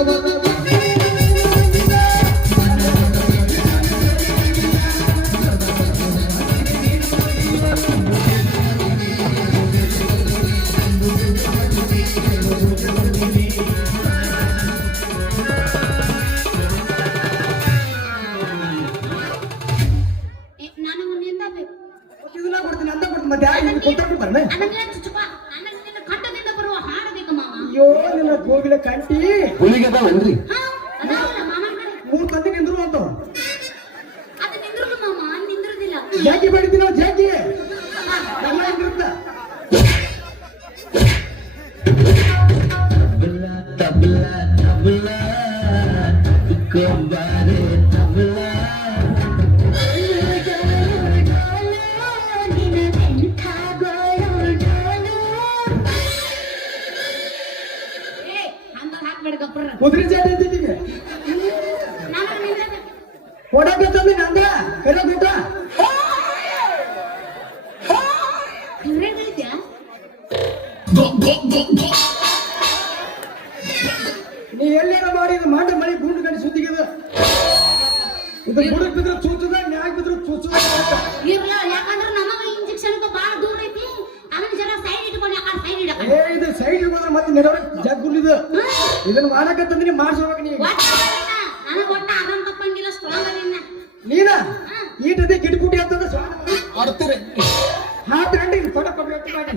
ನಾನು ನಿಂದಬೇಕು ಇದನ್ನ ಕೊಡ್ತೀನಿ ಅಂತ ಕೊಡ್ತೀನಿ ಮತ್ತೆ ಯಾರು ನಿಮ್ಗೆ ಕೊಟ್ಟ ಕೊಡ್ತಾರನೆ ನನಗೆ ಚುಚ್ಚುಪ ನನಗೆ ನಿನ್ನ ಕಟ್ಟದಿಂದ ಬರುವ ಹಾಡು ಬೇಕು ಮಾಮ ಅಯ್ಯೋ ನಿನ್ನ ಕೋಗಿಲೆ ಕಂಟಿ ಹುಲಿಗದವನ್ರಿ ಹಾ ಅದಾವಲ್ಲ ಮಾಮನ ಕಡೆ 3 ತಂದಿ ನಿಂದ್ರು ಅಂತ ಅದು ನಿಂದ್ರಲ್ಲ ಮಾಮ ನಿಂದ್ರದಿಲ್ಲ ಜಾಕಿ ಬಡಿತೀನಿ ನಾವು ಜಾಕಿ ಎಲ್ಲ ಇರುತ್ತೆ ತಬಲಾ ತಬಲಾ ಕಂಬಾರೆ ತಬಲಾ ಹಾಕ್ಬೇಡ ಗಬ್ರ ಕುದುರೆ ಜಾತಿ ಅಂತಿದ್ದೀವಿ ನಾನು ನಿಂದ್ರಬೇಕು ಕೊಡಕ್ಕೆ ತಂದಿ ನಂದ ಕರೆ ಬಿಟ್ಟ ಇವ್ರೇ ಹೇಳಿದ್ಯಾ ನೀ ಎಲ್ಲೇನ ಮಾಡಿ ಇದು ಮಾಡ ಮಳಿ ಗುಂಡು ಗಂಡಿ ಸುದ್ದಿಗೆ ಇದು ಬುಡಕ್ ಬಿದ್ರೆ ಚೂಚುದ ನ್ಯಾಗ ಬಿದ್ರೆ ಚೂಚುದ ಇರ್ಲ ಯಾಕಂದ್ರೆ ನಮಗ ಇಂಜೆಕ್ಷನ್ ಬಾಳ ದೂರ ಐತಿ ಅದನ್ನ ಜರ ಸೈಡ್ ಇಟ್ಕೊಂಡು ಯಾಕಂದ್ರೆ ಸೈಡ್ ಇಡಕ ಏ ಇದು ಸೈಡ್ ಇಡ್ಬೋದ್ರ ಮತ್ತೆ ನೆಡವರ ಜಗ್ಗುಲಿದು ಇದನ್ನ ಮಾಡಕತ್ತಂದ್ರೆ ಮಾಡ್ಸೋಬೇಕು ನೀ ನನಗ ಒಟ್ಟ ಆರಾಮ್ ತಪ್ಪಂಗಿಲ್ಲ ಸ್ಟ್ರಾಂಗ್ ಅದಿನ್ನ ನೀನ ಈಟದೆ ಗಿಡಕುಟಿ ಅಂತಂದ್ರೆ ಸ್ವಾದ ಆಡ್ತಾರೆ ಹಾತ್ರಂಡಿ ಕೊಡ ಕೊಟ್ಟು ಮಾಡಿ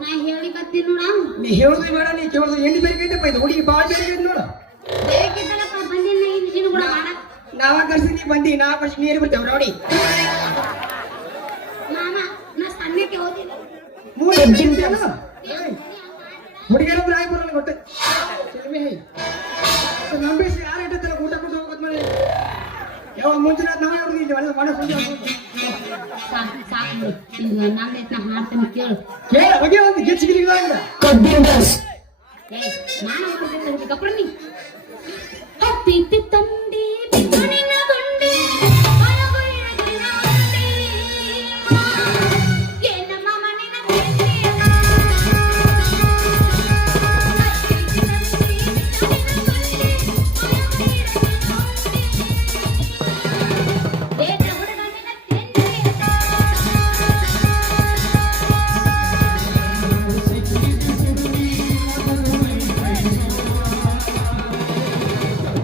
ನಾ ಹೇಳಿ ಕತ್ತೀನಿ ನೋಡ ನೀ ಹೇಳುದು ಬೇಡ ನೀ ಕೇಳೋದು ಎಣ್ಣೆ ಬೇರೆ ಇದು ಹುಡುಗಿ ಬಾಳ ಬೇರೆ ನೋಡು ಬೇಕಿದ್ದಲ್ಲಪ್ಪ ಬಂದಿಲ್ಲ ನೀನು ಕೂಡ ಮಾಡಕ್ ನಾವ ಕರ್ಸಿ ನೀ ಬಂದಿ ನಾ ಕರ್ಸಿ ನೀರು ಬಿಡ್ತೇವ ನೋಡಿ ಮಾಮ ನಾ ಸಣ್ಣಕ್ಕೆ ಹೋದಿಲ್ಲ ಹುಡುಗಿಯರ ಆಗಿ ಬರಲ್ಲ ಗೊತ್ತೆ ನಂಬಿಸಿ ಯಾರು ಇಟ್ಟಲ್ಲ ಊಟ ಕೊಟ್ಟು ಹೋಗೋದ್ ಮಾಡಿ ಯಾವ ಮುಂಚಿನ ನಾವ್ ಹುಡುಗಿ ಇಲ್ಲಿ ಮನೆ ಸಾಕು ಸಾಕು ಈಗ ನನ್ನ ಎತ್ನ ಹಾಡ್ತೀನಿ ಕೇಳು ಕೇಳ ಬಗ್ಗೆ ಒಂದು ಗಿಚ್ಚಿಗಿರಿಗ ಏ ನಾನು ಮಾಡ್ತೀನಿ ಕಪ್ರ ನೀ ಹತ್ತಿ ತಂಡಿ ಬಿತ್ತನಿನ ಗುಂಡಿ ಒಳಗೊಯ್ಯದಿನ ಉಂಡಿ ಏನ ಮಾಮ ನಿನ್ನ ತಿಂಡಿ ಹತ್ತಿ ತಂಡಿ ಬಿತ್ತನಿನ ಗುಂಡಿ ಒಳಗೊಯ್ಯದಿನ ಉಂಡಿ ಏನ ಹುಡುಗ ನಿನ್ನ ತಿಂಡಿ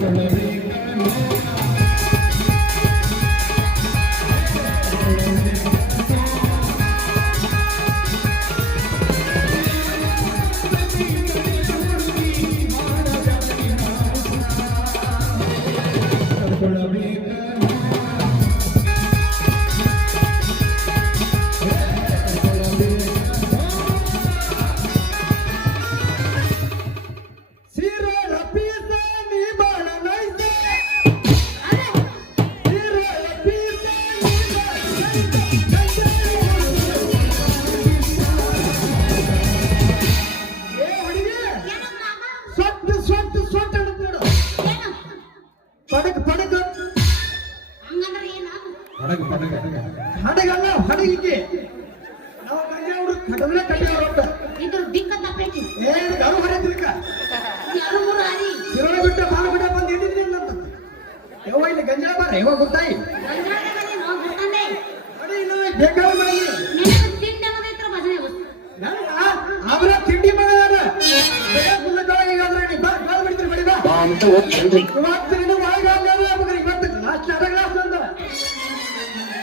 Thank you. ಕಟ್ಟದ್ರೆ ಕಟ್ಟಿ ಅವ್ರ ಇದ್ರ ದಿಕ್ಕ ತಪ್ಪೈತಿ ಏನು ಗರು ಹೊರತಿರ್ಕ ಎರಡು ಮೂರು ಆರಿ ಶಿರೋಳ ಬಿಟ್ಟ ಬಾಲ ಬಿಟ್ಟ ಬಂದು ಹಿಡಿದ್ರಿ ಅಂತ ಯವ್ವ ಇಲ್ಲಿ ಗಂಜಾ ಬಾರ ಯವ್ವ ಗೊತ್ತಾಯಿ ಗಂಜಾಟದಲ್ಲಿ ನಾವು ಗೊತ್ತಂದೆ ನೋಡಿ ಇನ್ನು ಬೇಕಾದ ಮಾಡಿ ನನಗೆ ತಿಂಡಿ ಅನ್ನೋದೈತ್ರ ಭಜನೆ ಗೊತ್ತು ಅವರ ತಿಂಡಿ ಮಗಳ ಫುಲ್ ಜೋಳಿಗಾದ್ರೆ ನೀ ಬಾಲ್ ಬಿಡ್ತೀರಿ ಬಡಿ ಬಾ ಇವತ್ತು ನಿನ್ನ ಒಳಗಾಗ ಇವತ್ತು ಲಾಸ್ಟ್ ಅರ ಗ್ಲಾಸ್ ಅಂದ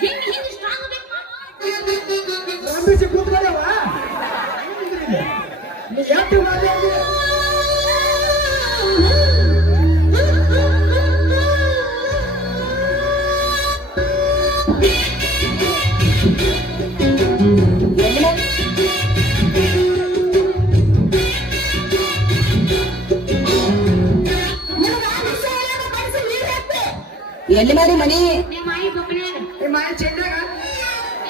ಹಿಂಗ್ ಹಿಂಗ್ ಸ್ಟ್ರಾಂಗ್ ಬೇಕು ಅಂಬಿಸಿ ಕೂತ್ಕೊಳ್ಳವ ನೀ ಎಷ್ಟು ಮಾಡಿ ಎಲ್ಲಿ ಮಾಡಿ ಮನಿ ನಿಮ್ಮ ಮಾಯಿ ಬೊಕ್ಕಣ್ಯಾಗ ಮಾಯ ಚೆಂಡಾಗ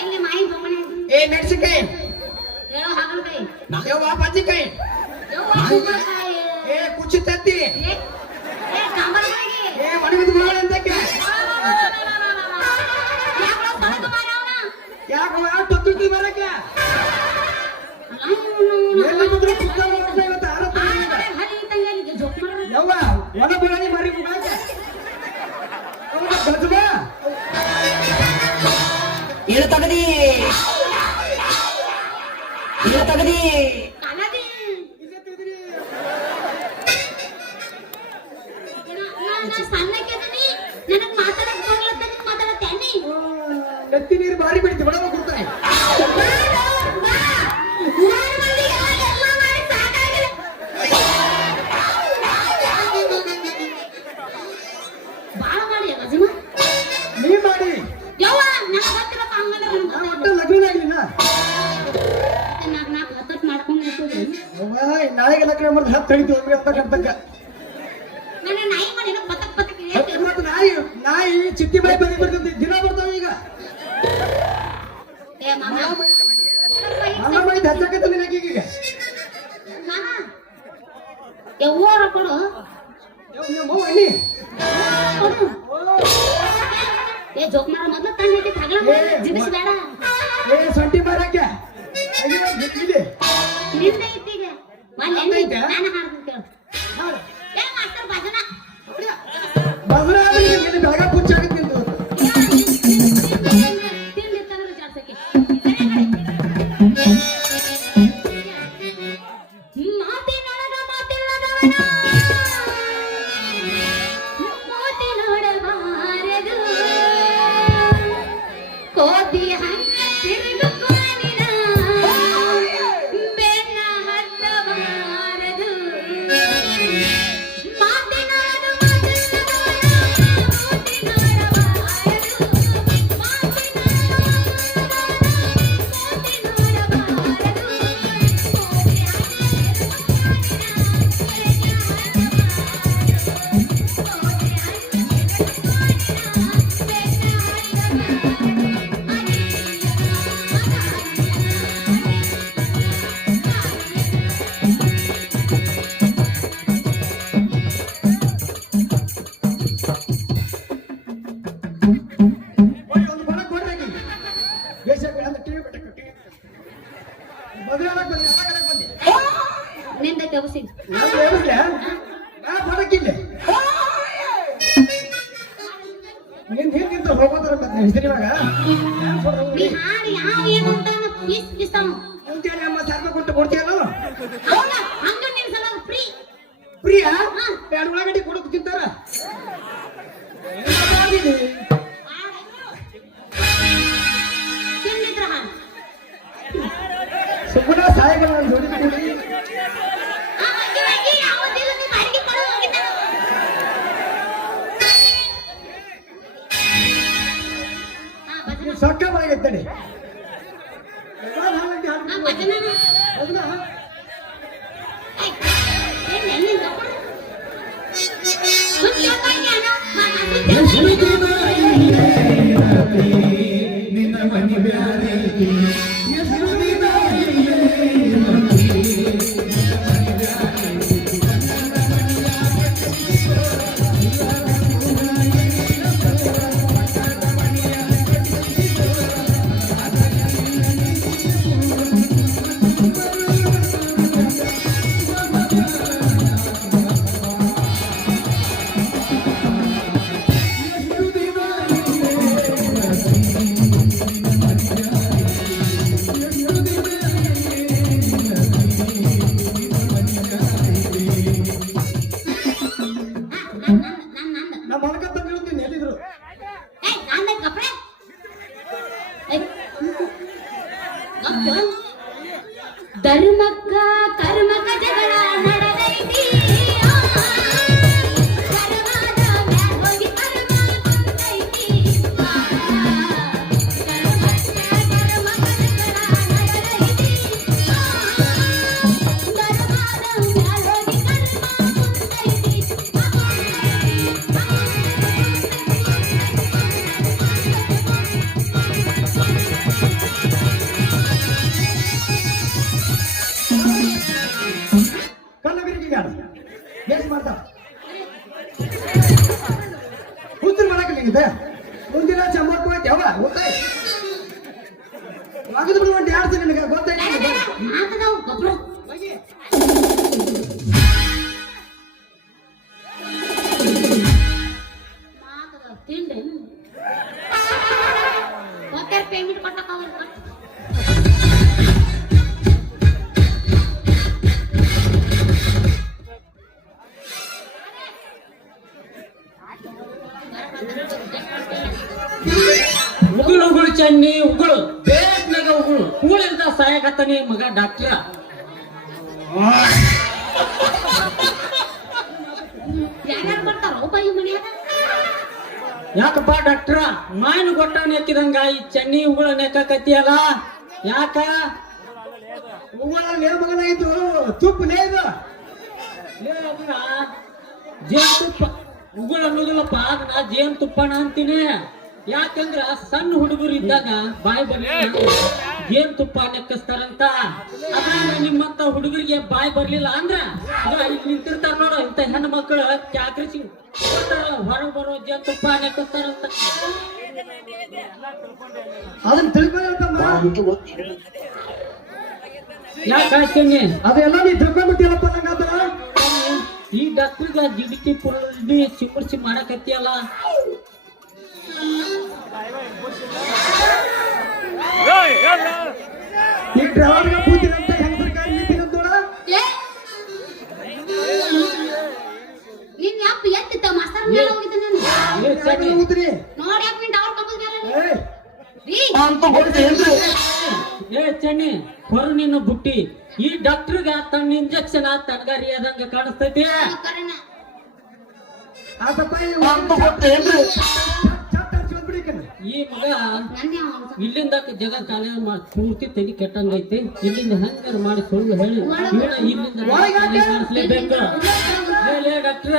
ಎಲ್ಲಿ ಮಾಯಿ ಬೊಕ್ಕಣ್ಯಾಗ ಏ ಮೆಣಸಿನ್ಕಾಯಿ ಹೇಳೋ ಹಾಗಲಕಾಯಿ ಯವ್ವ ಬಜ್ಜಿಕಾಯಿ ಯವ್ವ ಕುಂಬಳಕಾಯಿ ಏ ಕುಚ್ಚಿ ತತ್ತಿ ಏ ಕಾಂಬಳಕಾಯಿ ಏ ಒಣಗಿದ ಬಾಳ ಅಂತಕ್ಕೆ ಯಾಕೋ ಸಡಕ ಮಾರವನ ಯಾಕವ ಟೊತ್ತಿ ಬರಕ್ಕೆ ಎಲ್ಲ ಬಿದ್ರೆ ಕುತ್ತ ಹೋಗ್ತಾ ಇವತ್ತು ಆರತ್ತ ಹರಿ ತಂಗಲಿಗೆ ಜೋಕ್ ಮಾಡ ಯವ್ವ ಒಣ ಬರಲಿ ಮರಿ ಮುಗಾಕೆ ಬಜ್ಬಾ ಇಳು ತಗದಿ ಕಾಲದಿ ನಾ ಸಣ್ಣಕ್ಕೆ ಅದೀನಿ ನನಗೆ ಮಾತಾಡಕ್ ಬರಲ್ಲ ಅಂತ ನೀನು ಮಾತಾಡತ್ತೇನಿ ಎತ್ತಿ ನೀರು ಬಾರಿ ಬಿಡ್ತಿ ಬಡವ ಕೊಡ್ತಾನೆ ಬಾಳ ಮಾಡಿ ರಜಮ ನೀ ಮಾಡಿ ಯವ್ವ ನನಗೆ ಗೊತ್ತಿರಪ್ಪ ಹಂಗಂದ್ರೆ ನನಗೆ ಒಟ್ಟ ಲಗ್ನ ಆಗಿಲ್ಲ ನಾಲ್ಕು ಹತ್ತತ್ತು ಮಾಡ್ಕೊಂಡು ಇರ್ತದೆ ನಾಳೆಗೆ ಲಗ್ನ ಮಾಡಿದ್ರೆ ಹತ್ತು ಹಿಡಿತು ಅಂದ್ರೆ ಅಂತಕ್ಕಂತಕ್ಕ ನನ್ನ ನಾಯಿ ಮಾಡಿ ಪತಕ್ ಪತಕ್ ಮತ್ತೆ ನಾಯಿ ಚಿತ್ತಿ ಬಾಯಿ ಬಂದಿ ಬರ್ತಂತ ದಿನ ಬರ್ತಾವ ಈಗ ಏ ಮಾಮ ನನ್ನ ಮಾಡಿ ಹಚ್ಚಕತ್ತ ನಿನಗೆ ಈಗ ಮಾಮ ಯವ್ವರ ಕೊಡು ನಿಮ್ಮ ಅಣ್ಣಿ ಕೊಡು ಏ ಜೋಕ್ ಮಾರ ಮೊದಲು ತಂದು ಇಟ್ಟು ತಗಲ ಜಿಗಿಸ್ಬೇಡ ಏ ಸೊಂಟಿ ಮಾರಕ್ಕೆ ಅಯ್ಯೋ ಇಲ್ಲಿ ನಿಂದ ಇದ್ದೀಗ ಮೊನ್ನೆ ಐತೆ? ನಾನು ಹಾಡ್ತೀನಿ ಕೇಳು ಏ ಮಾಸ್ತರ್ ಭಜನ ಬದಲ ಇಲ್ಲಿ ಬೆಳಗ ಪುಚ್ಚಾಗತ್ತೆ ನಿಂದು ತಿಂದಿತ್ತಂದ್ರೆ ಜಾಸ್ತಿ ಮಾತಿನೊಳಗ ಮಾತಿಲ್ಲದವನ ಮಾತಿನೊಡಬಾರದು ಕೋತಿ ಹಂಗ ತಿರುಗುತ್ತಾನಿನ ಬೆನ್ನ ಹತ್ತಬಾರದು ಮಾತಿನೊಳಗ ಒಂದು ಬಣ ಕೊಡ್ರಿ ಬೇಸಕ್ಕೆ ಅಂದ್ರೆ ಟಿವಿ ಬಿಟ್ಟಕ್ಕೆ ಮದುವೆ ಆಗಕ್ಕೆ ಬಂದೆ ಆಗಕ್ಕೆ ಬಂದೆ ನಿಂದ ತಗಸಿ ನಾನು ಹೇಳಿದ್ರೆ ನಾ ಬಡಕಿಲ್ಲ ನಿನ್ ಹಿಂಗಿಂತ ಹೋಗೋದ್ರ ಮತ್ತೆ ಹೆಸರಿವಾಗ ನೀ ಹಾಡಿ ಯಾವ ಏನು ಅಂತ ಪೀಸ್ ಕಿಸ್ತಾವ ಅಂತೇಳಿ ಅಮ್ಮ ಸರ್ವ ಕೊಟ್ಟು ಕೊಡ್ತೀಯಲ್ಲ ಹೌದಾ ಹಂಗ ನಿನ್ ಸಲ ಫ್ರೀ ಪ್ರಿಯ ಎರಡು ಒಳಗಡೆ ಕೊಡೋದು ತಿಂತಾರ ತಿಂದಿದ್ರ ಹಾಡು ಸುಮ್ಮನೆ ಸಾಯಿಗಳು ನಾನು ಜೋಡಿ ಬಿಡಿ ಯಾವತ್ತಿಲ್ಲ ನೀ ಬಾಡಿಗೆ ಕೊಡು ಹೋಗಿದ್ದ ಭಜನ ಸೊಕ್ಕ ಬರಗೈತಡಿ ಭಜನ ಎಲ್ಲಿಂದ ನಿನ್ನ ಮನಿ ಬ್ಯಾರೆ ಕರ್ಮಕ್ಕ ಕರ್ಮಕ್ಕ ಜಗಳ ನಡೆದೈತಿ ಕರ್ಮದ ಮ್ಯಾಲ್ ಹೋಗಿ ಕರ್ಮ ಕುಂತೈತಿ ಕರ್ಮಕ್ಕ ಕರ್ಮಕ್ಕ ಜಗಳ ನಡೆದೈತಿ ಕರ್ಮದ ಮ್ಯಾಲ್ ಹೋಗಿ ಕಲ್ಲಗಿರಿಗೆ ಎಷ್ಟು ಮಾಡ್ತಾವ ಕೂತ್ರು ಮಾಡಕ್ಕೆ ಮುಂದಿನ ಚಂಬರ್ಕ್ ಹೋಯ್ತು ಯಾವ ಗೊತ್ತಾಯ್ ಮಗದು ಬಿಡು ಒಂದು 2 ನಿನಗೆ ಗೊತ್ತಾಯ್ತು ಮಾತನಾವು ಗೊಬ್ಬರ ಮಾತದ ತಿಂಡೆ ಗೊತ್ತಾರ ಪೇಮೆಂಟ್ ಕೊಟ್ಟಕ್ಕಾಗಲ್ಲ ಉಗುಳು ಉಗುಳು ಚನ್ನಿ ಉಗುಳು ಬೇಟ್ನಾಗ ಉಗುಳು ಕೂಳಿಂದ ಸಾಯಕತ್ತಾನೆ ಮಗ ಡಾಕ್ಟ್ರ. ಯಾರ್ಯಾರು ಬರ್ತಾರೋ ಬಾಯಿ ಮನ್ಯಾಗ ಯಾಕಪ್ಪ ಡಾಕ್ಟ್ರ ಮಾಯಿನ ಗೊಟ್ಟ ನೆಕ್ಕಿದಂಗ ಈ ಚನ್ನಿ ಉಗುಳ ನೆಕ್ಕಕತ್ತಿಯಲ್ಲ ಯಾಕ? ಉಗುಳಲ್ಲಿ ಮಗನ ಇದು ತುಪ್ಪನೇ ಇದು ಜೇನುತುಪ್ಪ ಉಗುಳ ಅನ್ನೋದಿಲ್ಲಪ್ಪ ಅದನ್ನ ಜೇನುತುಪ್ಪನ ಅಂತೀನಿ. ಯಾಕಂದ್ರ ಸಣ್ಣ ಹುಡುಗರು ಇದ್ದಾಗ ಬಾಯಿ ಬರ್ಲಿಲ್ಲ ಜೇನುತುಪ್ಪ ನೆಕ್ಕಿಸ್ತಾರಂತ. ಅದ್ರಿಂದ ನಿಮ್ಮಂತ ಹುಡುಗರಿಗೆ ಬಾಯಿ ಬರ್ಲಿಲ್ಲ ಅಂದ್ರ ಇಲ್ಲಿ ನಿಂತಿರ್ತಾರ ನೋಡು ಇಂತ ಹೆಣ್ಣು ಮಕ್ಕಳು ಚಾಕ್ರಿಸಿ ಹೊರಗೆ ಬರೋ ಜೇನುತುಪ್ಪ ನೆಕ್ಕಿಸ್ತಾರಂತ. ಅದನ್ನ ತಿಳ್ಕೊಳ್ಳಮ್ಮ ಯಾಕೆ ಹಾಕ್ತೀನಿ ಅದೆಲ್ಲ ನೀ ತಿಳ್ಕೊಂಡ್ಬಿಟ್ಟಿಲ್ಲಪ್ಪ ನಂಗಾದ್ರ ಈ ಡಾಕ್ಟ್ರಿಗ ಜಿಡಿಕಿ ಪುರುಡಿ ಸಿಂಪಡಿಸಿ ಮಾಡಕತ್ತಿಯಲ್ಲ. ಈ ಡ್ರೈವರ್ಗೆ ಕೂತಿರಂತ ಹೆಂಗಸರ್ಕಾರಿ ನಿಂತಿರೋದೋಳ ನೀನ್ ಯಾಕೆ ಎತ್ತಿತ್ತ ಮಾಸ್ತರ್ ಮೇಲೆ ಹೋಗಿದ್ದ ನಾನು ಕೂತ್ರಿ ನೋಡಿ ಯಾಕೆ ನಿನ್ ಡೌಟ್ ಕಂಪಲ್ ಮೇಲೆ ರೀ ಏ ಚನ್ನಿ ಹೊರ ನಿನ್ನ ಬುಟ್ಟಿ ಈ ಡಾಕ್ಟ್ರಿಗ ತನ್ನ ಇಂಜೆಕ್ಷನ್ ತನಗಾರಿ ಆದಂಗ ಕಾಣಿಸ್ತೈತಿ. ಕರೆನ ಆತಪ್ಪ ಈ ಮಗ ನನ್ನೇ ಅವನು ಇಲ್ಲಿಂದ ಜಗ ಕಾಲ ಪೂರ್ತಿ ತೆಗಿ ಕೆಟ್ಟಂಗೈತಿ. ಇಲ್ಲಿಂದ ಹೆಂಗಾರ ಮಾಡಿ ಸುಳ್ಳು ಹೇಳಿ ಇವನ ಇಲ್ಲಿಂದ ಮಾಡಿಸ್ಲೇಬೇಕು. ಲೇ ಡಾಕ್ಟ್ರ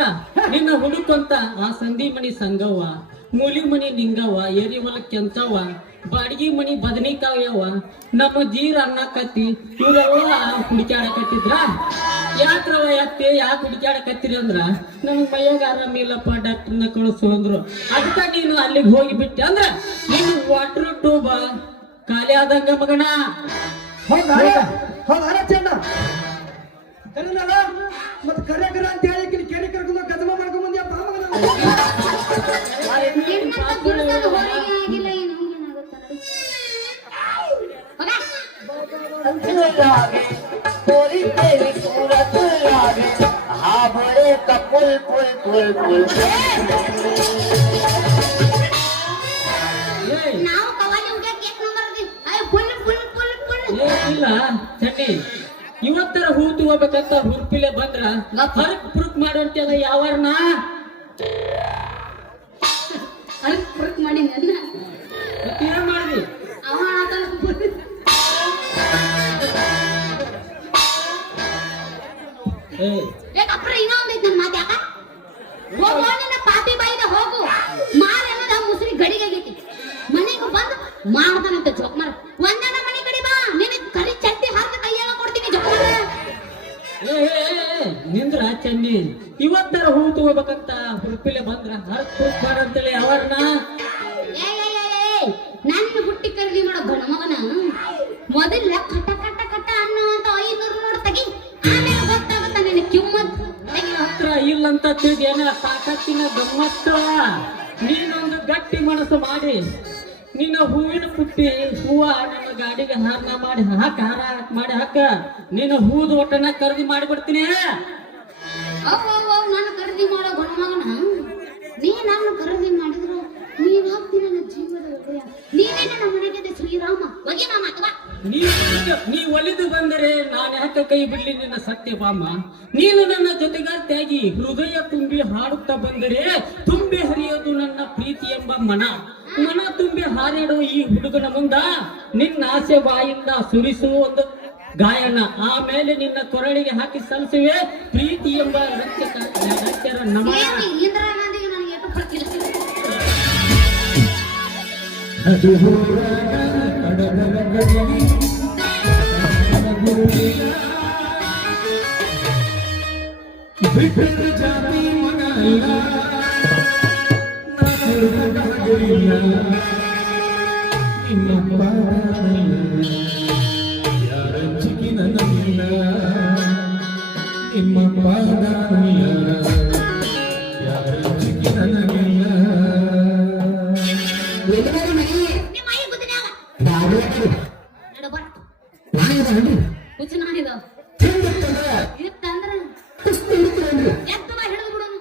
ನಿನ್ನ ಹುಡುಕಂತ ಆ ಸಂಧಿ ಮನಿ ಸಂಗವ್ವ, ಮೂಲಿ ಮನಿ ನಿಂಗವ್ವ, ಏರಿ ಹೊಲಕ್ಕೆ ಕೆಂಚವ್ವ, ಬಾಡಿಗೆ ಮನಿ ಬದನಿಕಾವ್ಯವ್ವ, ನಮ್ಮ ಜೀರ ಅನ್ನಕತ್ತಿ ಇವರೆಲ್ಲ ಹುಡುಕ್ಯಾಡಕತ್ತಿದ್ರ. ಯಾಕ್ರವ ಯಾಕೆ ಯಾಕೆ ಹುಡುಕ್ಯಾಡಕತ್ತೀರಿ ಅಂದ್ರ ನಮಗ್ ಮೈಯಾಗ ಆರಾಮಿಲ್ಲಪ್ಪ ಡಾಕ್ಟರ್ನ ಕಳಿಸು ಅಂದ್ರು. ಅದಕ್ಕ ನೀನು ಅಲ್ಲಿಗೆ ಹೋಗಿಬಿಟ್ಟೆ ಅಂದ್ರ ನೀನು ವಾಟರ್ ಟ್ಯೂಬ್ ಖಾಲಿ ಆದಂಗ ಮಗನ. ಹೌದಾರ ಚೆನ್ನ ಕರೀನಲ್ಲ ಮತ್ತೆ ಕರೆ ಅಂತ ಹೇಳಿ ಕೇಳಿ ಕರ್ಕೊಂಡು ಕದಮ ಮಾಡ್ಕೊಂಡ್ ಬಂದ್ಯಪ್ಪ ಹೆಣ್ಣಂತ ಬಿಡ್ಸೋದು ಹೊರಗೆ ಆಗಿಲ್ಲ ಏನು ಏನಾಗುತ್ತೆ ನಾವು ಕವಾಲಿ ಹುಡುಗ cake number full full full full ಇಲ್ಲ ಚಟ್ನಿ ಇವತ್ತರ ಹೂ ತಗೋಬೇಕಂತ ಹುರ್ಪಿಲೆ ಬಂದ್ರ ಹರಕ್ ಪುರುಕ್ ಮಾಡೋಂತೆಲ್ಲ ಯಾವಾರನ ಅರ್ಕ್ ಪುರ್ಕ್ ಮಾಡಿ ನನ್ನ ಏನ್ ಮಾಡ್ದಿ ಅವ ಆತನ ಅಪ್ರ ಇನ್ನೊಂದೈತೆ ನನ್ನ ಮಾತು ಯಾಕ ಹೋಗೋ ನನ್ನ ಪಾಪಿ ಬಾಯಿದ ಹೋಗು ಮಾರ ಅನ್ನೋದ ಮುಸುರಿ ಗಡಿಗೆ ಆಗೈತಿ ಮನೆಗೆ ಬಂದು ಮಾಡ್ತಾನಂತ ಜೋಕ್ಮಾರ ಒಂದನ ಮನೆ ಕಡೆ ಬಾ ನಿನ್ನ ಕರಿ ಚಟ್ಟಿ ಹಾಕಿ ಕೈಯಾಗ ಕೊಡ್ತೀನಿ ಜೋಕ್ಮಾರ ನಿಂದ್ರ ಚನ್ನಿ ಇವತ್ತರ ಹೂ ತಗೋಬೇಕಂತ ಹುರ್ಪಿಲೆ ಬಂದ್ರ ಹರಕ್ ಪುರುಕ್ ಮಾಡಂತೇಳಿ ಯಾವಾರನ ನನ್ನ ಹುಟ್ಟಿ ಖರೀದಿ ಮಾಡೋ ಗಣ ಮಗನ ಮೊದಲ ಕಟ್ಟ ಕಟ್ಟ ಕಟ್ಟ ಅನ್ನುವಂತ 500 ನೋಡ್ ತಗಿ ಆಮೇಲೆ ಗೊತ್ತಾಗುತ್ತ ನಿನ್ನ ಕಿಮ್ಮತ್ ಹತ್ರ ಇಲ್ಲಂತ ತಿಳಿದ ಏನ ತಾಕತ್ತಿನ ಗಮ್ಮತ್ತ. ನೀನೊಂದು ಗಟ್ಟಿ ಮನಸ್ಸು ಮಾಡಿ ನಿನ್ನ ಹೂವಿನ ಪುಟ್ಟಿ ಹೂವ ನನ್ನ ಗಾಡಿಗೆ ಹಾರ ಮಾಡಿ ಹಾಕ ನಿನ್ನ ಹೂದ ಒಟ್ಟನ್ನ ಖರೀದಿ ಮಾಡಿಬಿಡ್ತೀನಿ. ನಾನು ಖರೀದಿ ಮಾಡೋ ಗಣ ಮಗನ ನೀ ನಾನು ಖರೀದಿ ಮಾಡಿದ್ರು ನೀನಾಗ್ತಿ ನನ್ನ ಜೀವದ ಒಡೆಯ, ನೀನೇ ನನ್ನ ಮನೆಗೆ ಶ್ರೀರಾಮ. ಒಗೆ ಮಾಮ ಅಥವಾ ನೀ ಒಲಿದು ಬಂದರೆ ನಾನು ಯಾಕೆ ಕೈ ಬಿಡ್ಲಿ ನಿನ್ನ ಸತ್ಯಭಾಮ. ನೀನು ನನ್ನ ಜೊತೆಗಾರ್ತಿಯಾಗಿ ಹೃದಯ ತುಂಬಿ ಹಾಡುತ್ತಾ ಬಂದರೆ ತುಂಬಿ ಹರಿಯೋದು ನನ್ನ ಪ್ರೀತಿ ಎಂಬ ಮನ ತುಂಬಿ ಹಾರಾಡುವ ಈ ಹುಡುಗನ ಮುಂದ ನಿನ್ನ ಆಸೆ ಬಾಯಿಂದ ಸುರಿಸುವ ಒಂದು ಗಾಯನ, ಆಮೇಲೆ ನಿನ್ನ ಕೊರಳಿಗೆ ಹಾಕಿ ಸಲ್ಲಿಸುವೆ ಪ್ರೀತಿ ಎಂಬ ರಕ್ಷರ ನಮನ. ಇಂದಿರಾ ಗಾಂಧಿಗೆ ನನಗೆ ಎಷ್ಟು ಬರ್ತಿಲ್ಲ. ನಿಮ್ಮ ಮೈ ಗುದ್ದಿನ್ಯಾಗ ನಡು ಬರ ಹುಚ್ಚು ನಾನಿದು ಇತ್ತಂದ್ರ ಎತ್ತವ ಹಿಡಿದು ಬಿಡೋನು.